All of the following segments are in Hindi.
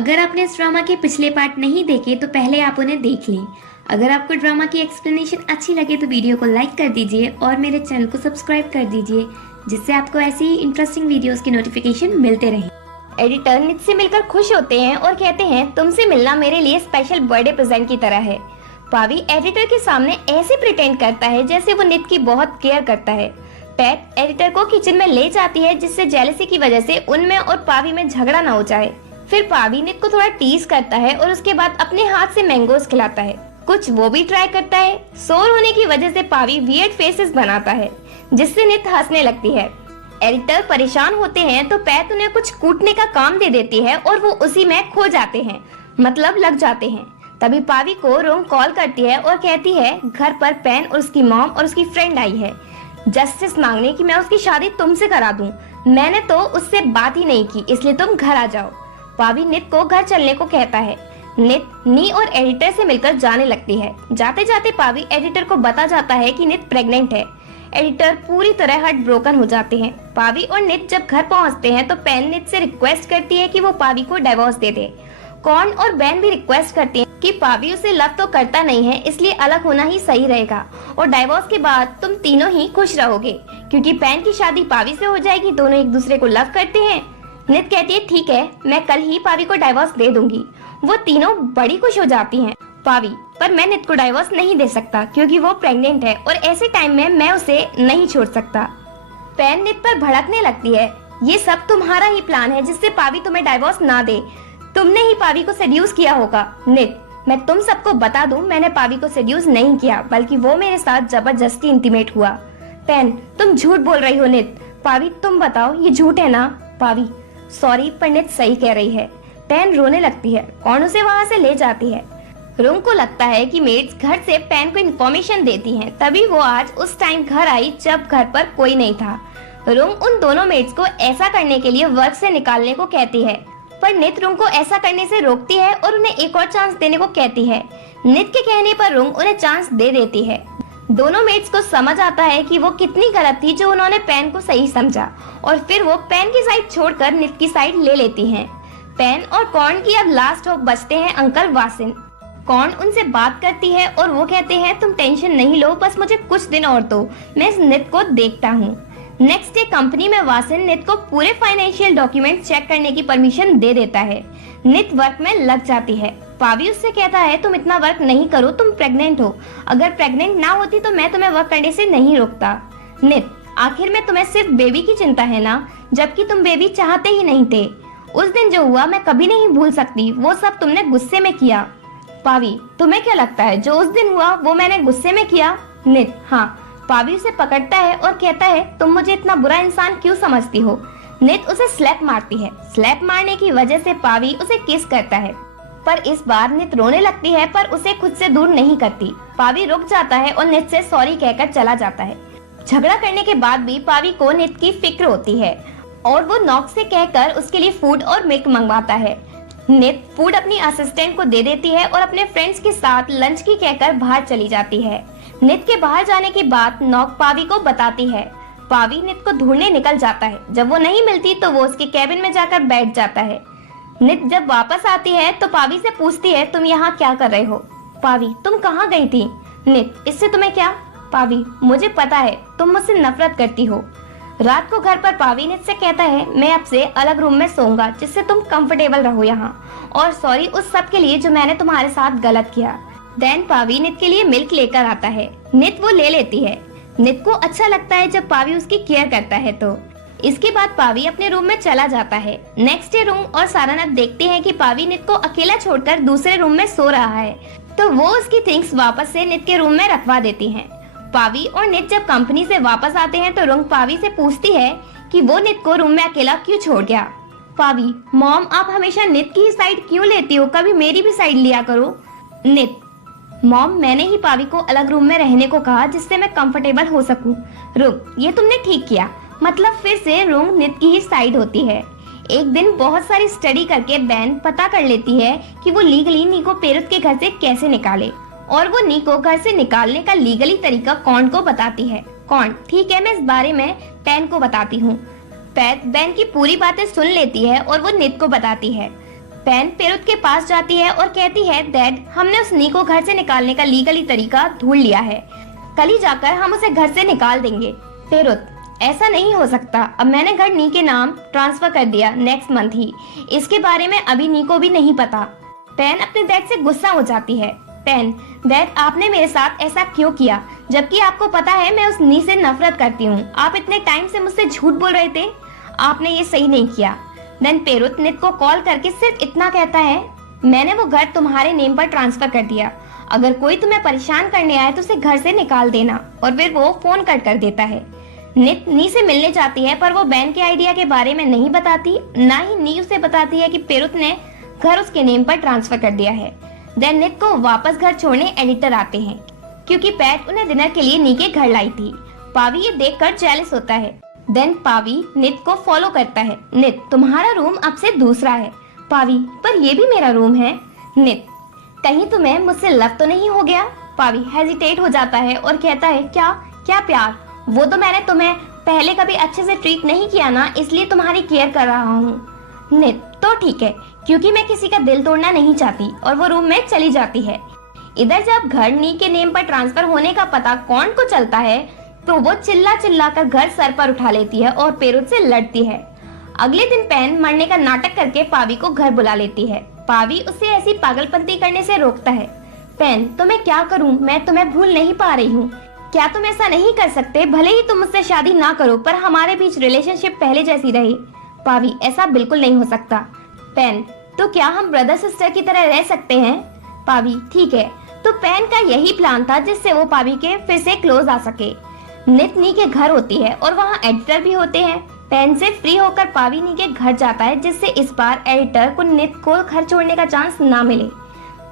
अगर आपने इस ड्रामा के पिछले पार्ट नहीं देखे तो पहले आप उन्हें देख लें। अगर आपको ड्रामा की एक्सप्लेनेशन अच्छी लगे तो वीडियो को लाइक कर दीजिए और मेरे चैनल को सब्सक्राइब कर दीजिए, जिससे आपको ऐसी ही इंटरेस्टिंग वीडियोस के नोटिफिकेशन मिलते रहें। एडिटर नित से मिलकर खुश होते हैं और कहते हैं तुमसे मिलना मेरे लिए स्पेशल बर्थडे प्रेजेंट की तरह है। पावी एडिटर के सामने ऐसे प्रिटेंड करता है जैसे वो नित की बहुत केयर करता है। पैट एडिटर को किचन में ले जाती है जिससे जेलसी की वजह से उनमें और पावी में झगड़ा ना हो जाए। फिर पावी नित को थोड़ा टीज करता है और उसके बाद अपने हाथ से मैंगोज खिलाता है। कुछ वो भी ट्राई करता है। शोर होने की वजह से पावी वियर्ड फेसेस बनाता है जिससे नित हंसने लगती है। एडिटर परेशान होते हैं तो पैट उन्हें कुछ कूटने का काम दे देती है और वो उसी में खो जाते हैं, मतलब लग जाते हैं। तभी पावी को रोंग कॉल करती है और कहती है घर पर पेन और उसकी मॉम और उसकी फ्रेंड आई है जस्टिस मांगने कि मैं उसकी शादी तुमसे करा दूं। मैंने तो उससे बात ही नहीं की, इसलिए तुम घर आ जाओ। पावी नित को घर चलने को कहता है। नित नी और एडिटर से मिलकर जाने लगती है। जाते जाते पावी एडिटर को बता जाता है कि नित प्रेग्नेंट है। एडिटर पूरी तरह हार्ट ब्रोकन हो जाते हैं। पावी और नित जब घर पहुंचते हैं तो पेन नित से रिक्वेस्ट करती है कि वो पावी को डिवोर्स दे दे। कॉर्न और बैन भी रिक्वेस्ट करते हैं कि पावी उसे लव तो करता नहीं है, इसलिए अलग होना ही सही रहेगा और डाइवोर्स के बाद तुम तीनों ही खुश रहोगे क्योंकि पैन की शादी पावी से हो जाएगी। दोनों एक दूसरे को लव करते हैं। नित कहती है ठीक है, मैं कल ही पावी को डाइवोर्स दे दूंगी। वो तीनों बड़ी खुश हो जाती हैं। पावी पर मैं नित को डाइवोर्स नहीं दे सकता क्योंकि वो प्रेग्नेंट है और ऐसे टाइम में मैं उसे नहीं छोड़ सकता। पैन नित पर भड़कने लगती है। ये सब तुम्हारा ही प्लान है जिससे पावी तुम्हें डाइवोर्स ना दे। तुमने ही पावी को सेड्यूस किया होगा। नित मैं तुम सबको बता दूं, मैंने पावी को सेड्यूस नहीं किया बल्कि वो मेरे साथ जबरदस्ती इंटीमेट हुआ। पैन तुम झूठ बोल रही हो। नित पावी तुम बताओ ये झूठ है ना। पावी सॉरी पर नित सही कह रही है। पैन रोने लगती है। कौन उसे वहाँ से ले जाती है। रूम को लगता है कि मेड्स घर से पैन को इन्फॉर्मेशन देती हैं, तभी वो आज उस टाइम घर आई जब घर पर कोई नहीं था। रूम उन दोनों मेड्स को ऐसा करने के लिए वर्क से निकालने को कहती है, पर नित रूम को ऐसा करने से रोकती है और उन्हें एक और चांस देने को कहती है। नित के कहने पर रूम उन्हें चांस दे देती है। दोनों मेट्स को समझ आता है कि वो कितनी गलत थी जो उन्होंने पैन को सही समझा और फिर वो पैन की साइड छोड़कर नित की साइड ले लेती हैं। पैन और कॉर्न की अब लास्ट होप बचते हैं अंकल वासिन। कॉर्न उनसे बात करती है और वो कहते हैं तुम टेंशन नहीं लो, बस मुझे कुछ दिन और दो, मैं इस नित को देखता हूँ। नेक्स्ट डे कंपनी में वासिन नित को पूरे फाइनेंशियल डॉक्यूमेंट चेक करने की परमिशन दे देता है। नित वर्क में लग जाती है। पावी उससे कहता है तुम इतना वर्क नहीं करो, तुम प्रेग्नेंट हो। अगर प्रेग्नेंट ना होती तो मैं तुम्हें वर्क करने से नहीं रोकता। नित आखिर में तुम्हें सिर्फ बेबी की चिंता है ना, जबकि तुम बेबी चाहते ही नहीं थे। उस दिन जो हुआ मैं कभी नहीं भूल सकती, वो सब तुमने गुस्से में किया। पावी तुम्हें क्या लगता है जो उस दिन हुआ वो मैंने गुस्से में किया। नित हाँ। पावी उसे पकड़ता है और कहता है तुम मुझे इतना बुरा इंसान क्यों समझती हो। नित उसे स्लैप मारती है। स्लैप मारने की वजह से पावी उसे किस करता है, पर इस बार नित रोने लगती है पर उसे खुद से दूर नहीं करती। पावी रुक जाता है और नित से सॉरी कहकर चला जाता है। झगड़ा करने के बाद भी पावी को नित की फिक्र होती है और वो नॉक से कहकर उसके लिए फूड और मिल्क मंगवाता है। नित फूड अपनी असिस्टेंट को दे देती है और अपने फ्रेंड्स के साथ लंच की कहकर बाहर चली जाती है। नित के बाहर जाने की बात नॉक पावी को बताती है। पावी नित को ढूंढने निकल जाता है। जब वो नहीं मिलती तो वो उसके कैबिन में जाकर बैठ जाता है। नित जब वापस आती है तो पावी से पूछती है तुम यहाँ क्या कर रहे हो। पावी तुम कहाँ गई थी। नित इससे तुम्हें क्या। पावी मुझे पता है तुम मुझसे नफरत करती हो। रात को घर पर पावी नित से कहता है मैं अब से अलग रूम में सोऊंगा जिससे तुम कंफर्टेबल रहो यहाँ, और सॉरी उस सब के लिए जो मैंने तुम्हारे साथ गलत किया। देन पावी नित के लिए मिल्क लेकर आता है। नित वो ले लेती है। नित को अच्छा लगता है जब पावी उसकी केयर करता है। तो इसके बाद पावी अपने रूम में चला जाता है। नेक्स्ट डे रूम और सारानाथ देखते हैं कि पावी नित को अकेला छोड़कर दूसरे रूम में सो रहा है, तो वो उसकी थिंग्स वापस से नित के रूम में रखवा देती हैं। पावी और नित जब कंपनी से वापस आते हैं तो रुंग पावी से पूछती है कि वो नित को रूम में अकेला क्यों छोड़ गया। पावी मॉम आप हमेशा नित की ही साइड क्यों लेती हो, कभी मेरी भी साइड लिया करो। नित मॉम मैंने ही पावी को अलग रूम में रहने को कहा जिससे मैं कंफर्टेबल हो सकूं। रुंग ये तुमने ठीक किया, मतलब फिर से रुंग नित की ही साइड होती है। एक दिन बहुत सारी स्टडी करके बैन पता कर लेती है कि वो लीगली नीको पेरुत के घर से कैसे निकाले, और वो नीको घर से निकालने का लीगली तरीका कॉर्न को बताती है। कॉर्न ठीक है मैं इस बारे में पैन को बताती हूँ। पैन की पूरी बातें सुन लेती है और वो नित को बताती है। पेन पेरुत के पास जाती है और कहती है, डैड, हमने उस नी को घर से निकालने का लीगली तरीका ढूंढ लिया है, कल ही जाकर हम उसे घर से निकाल देंगे। पेरुत, ऐसा नहीं हो सकता, अब मैंने घर नी के नाम ट्रांसफर कर दिया नेक्स्ट मंथ ही, इसके बारे में अभी नी को भी नहीं पता। पेन अपने डैड से गुस्सा हो जाती है। पेन, डैड, आपने मेरे साथ ऐसा क्यों किया, जबकि आपको पता है मैं उस नी से नफरत करती हूँ। आप इतने टाइम से मुझसे झूठ बोल रहे थे, आपने ये सही नहीं किया। देन पेरुत नित को कॉल करके सिर्फ इतना कहता है, मैंने वो घर तुम्हारे नेम पर ट्रांसफर कर दिया, अगर कोई तुम्हें परेशान करने आए तो उसे घर से निकाल देना, और फिर वो फोन कट कर देता है। नित नी से मिलने जाती है, पर वो बैन के आइडिया के बारे में नहीं बताती, ना ही नी उसे बताती है कि पेरुत ने घर उसके नेम पर ट्रांसफर कर दिया है। देन नित को वापस घर छोड़ने एडिटर आते हैं, क्योंकि पैट उन्हें डिनर के लिए नी के घर लाई थी। पावी ये देखकर जेलस होता है। देन पावी नित को फॉलो करता है। नित, तुम्हारा रूम अब से दूसरा है। पावी, पर ये भी मेरा रूम है। नित, कहीं तुम्हें मुझसे लव तो नहीं हो गया? पावी हेजिटेट हो जाता है और कहता है, क्या क्या प्यार? वो तो मैंने तुम्हें पहले कभी अच्छे से ट्रीट नहीं किया ना, इसलिए तुम्हारी केयर कर रहा हूँ। नित, तो ठीक है, क्योंकि मैं किसी का दिल तोड़ना नहीं चाहती, और वो रूम में चली जाती है। इधर जब घर नी के नेम पर ट्रांसफर होने का पता कौन को चलता है, तो वो चिल्ला चिल्ला कर घर सर पर उठा लेती है और पेरुत से लड़ती है। अगले दिन पेन मरने का नाटक करके पावी को घर बुला लेती है। पावी उसे ऐसी पागलपंती करने से रोकता है। पेन, तो मैं क्या करूं, मैं तुम्हें भूल नहीं पा रही हूँ। क्या तुम ऐसा नहीं कर सकते? भले ही तुम मुझसे शादी ना करो, पर हमारे बीच रिलेशनशिप पहले जैसी रही। पावी, ऐसा बिल्कुल नहीं हो सकता। पेन, तो क्या हम ब्रदर सिस्टर की तरह रह सकते हैं? पावी, ठीक है। तो पेन का यही प्लान था, जिससे वो पावी के फिर से क्लोज आ सके। नित नी के घर होती है और वहाँ एडिटर भी होते हैं। पेन से फ्री होकर पावी नी के घर जाता है, जिससे इस बार एडिटर को नित को घर छोड़ने का चांस ना मिले।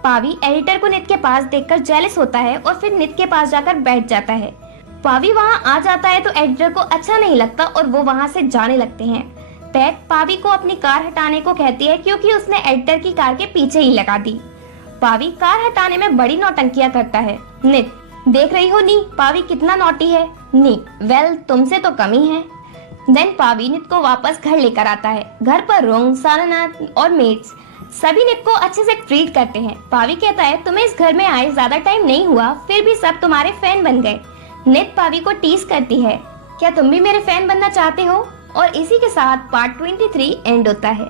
पावी एडिटर को नित के पास देखकर जेलस होता है और फिर नित के पास जाकर बैठ जाता है। पावी वहाँ आ जाता है तो एडिटर को अच्छा नहीं लगता और वो वहाँ से जाने लगते हैं। पैट पावी को अपनी कार हटाने को कहती है, क्योंकि उसने एडिटर की कार के पीछे ही लगा दी। पावी कार हटाने में बड़ी नौटंकियां करता है। नित, देख रही हो नी, पावी कितना नॉटी है। नी, वेल, तुमसे तो कम ही है। देन पावी नित को वापस घर लेकर आता है। घर पर रोंग, सारनाथ और मेड्स सभी नित को अच्छे से ट्रीट करते हैं। पावी कहता है, तुम्हें इस घर में आए ज्यादा टाइम नहीं हुआ, फिर भी सब तुम्हारे फैन बन गए। नित पावी को टीज करती है, क्या तुम भी मेरे फैन बनना चाहते हो? और इसी के साथ पार्ट 23 एंड होता है।